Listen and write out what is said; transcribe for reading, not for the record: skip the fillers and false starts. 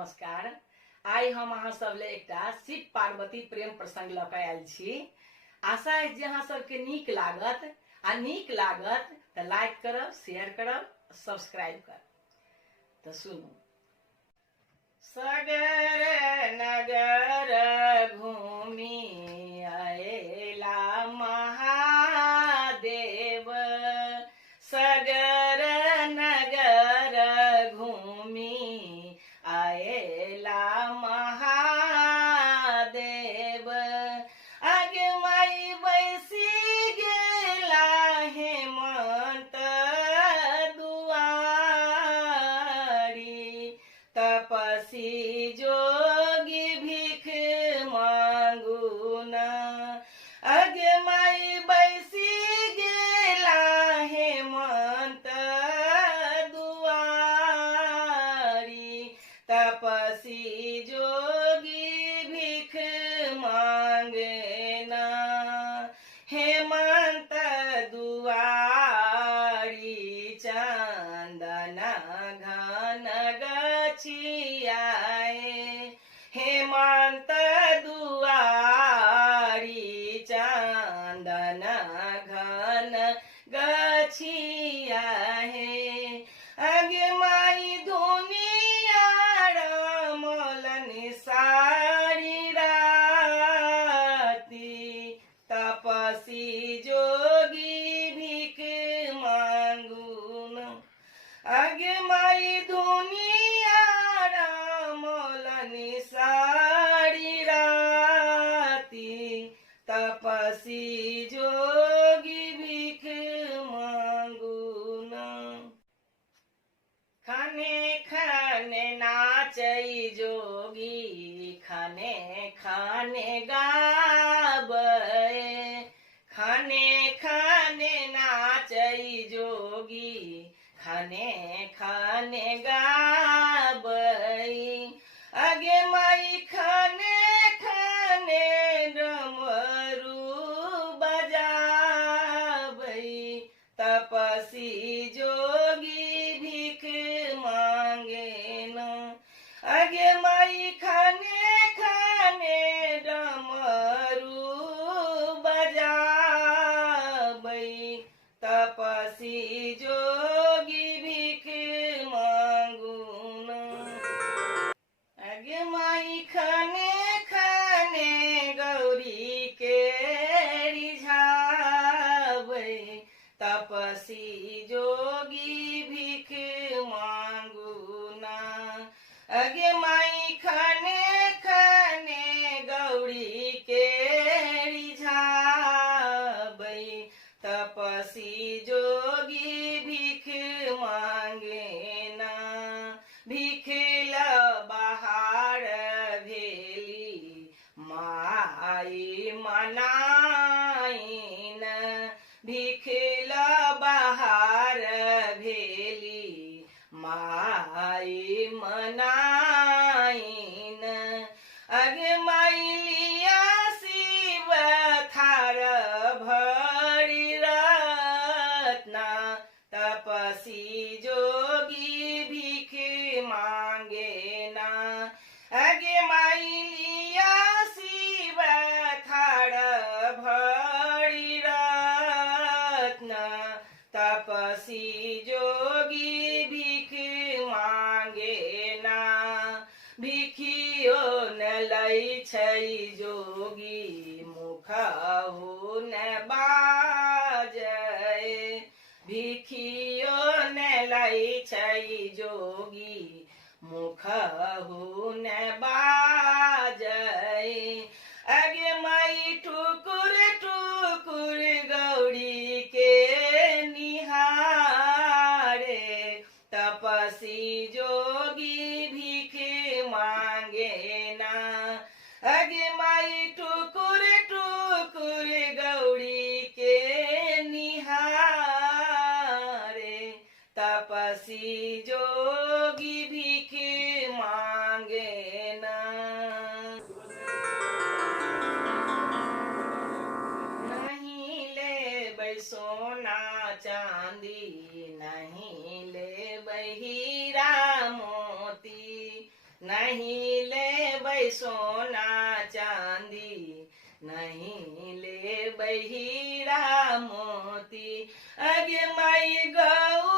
नमस्कार। आई हम अहाँ सब ले एकटा शिव पार्वती प्रेम प्रसंग लऽ कऽ आयल छी। आशा है जे अहाँ सबके नीक लागत आ नीक लागत तऽ लाइक करब, शेयर करब, सब्सक्राइब करब। तऽ सुनू। सगर नगर घूमी अयला महादेव, सगर नगर घूमी अयला महादेव। अगमई बैसी गेला हेमंत दुआरी, तपसी जोगी भीख मांगुना। अगमई बैसी गेला हेमंत दुआरी, तपसी जोगी भीख मांगना। हेमंत दुआरी चंदन घन गछियाए, हेमंत दुआरी चंदन घन गछियाए। अगमई दुनिया रमलन सारी राती, तपसी जोगी भीख मांगुन। अगमई दुनिया रमलन सारी राती, तपसी जोगी भीख मांगुन। खने खने नाचई जोगी, खने खने गाबे, खने खने नाचई जोगी, खने खने गाबे। अगमई खने खने डमरू बजाबै, तपसी जोगी भीख मांगेना। अगमई खने खने डमरू बजाबै, तपसी जोगी भीख मांगुना। अगमई खने खने गौरी के रिझाबै, तपसी जोगी भीख मांगुना। अगमई खने खने गौरी के रिझाबै, तपसी जोगी भीख मांगेना। भीख ल बहार भेली माई मनाइन, भीख ल बहार भेली माई मनाइन। अगमई लिया शिव थार भरी रत्ना, तपसी जोगी भीख मांगेना। अगमई लिया शिव थार भरी रत्ना, तपसी जोगी भीख मांगेना। भिखियो न लै छै जोगी, मुखहु न बाजै, भिखियो न लै छै जोगी, मुखहु न बाजै। अगमई टुकुर टुकुर गौरी के निहारे, तपसी जोगी भीख मांगेना। अगमई टुकुर टुकुर गौरी के निहारे, तपसी जोगी भीख मांगेना। नहीं लेबै सोना चांदी, नहीं लेबै हीरा मोती, नहीं सोना चांदी नहीं ले हीरा मोती। अगे माई गौ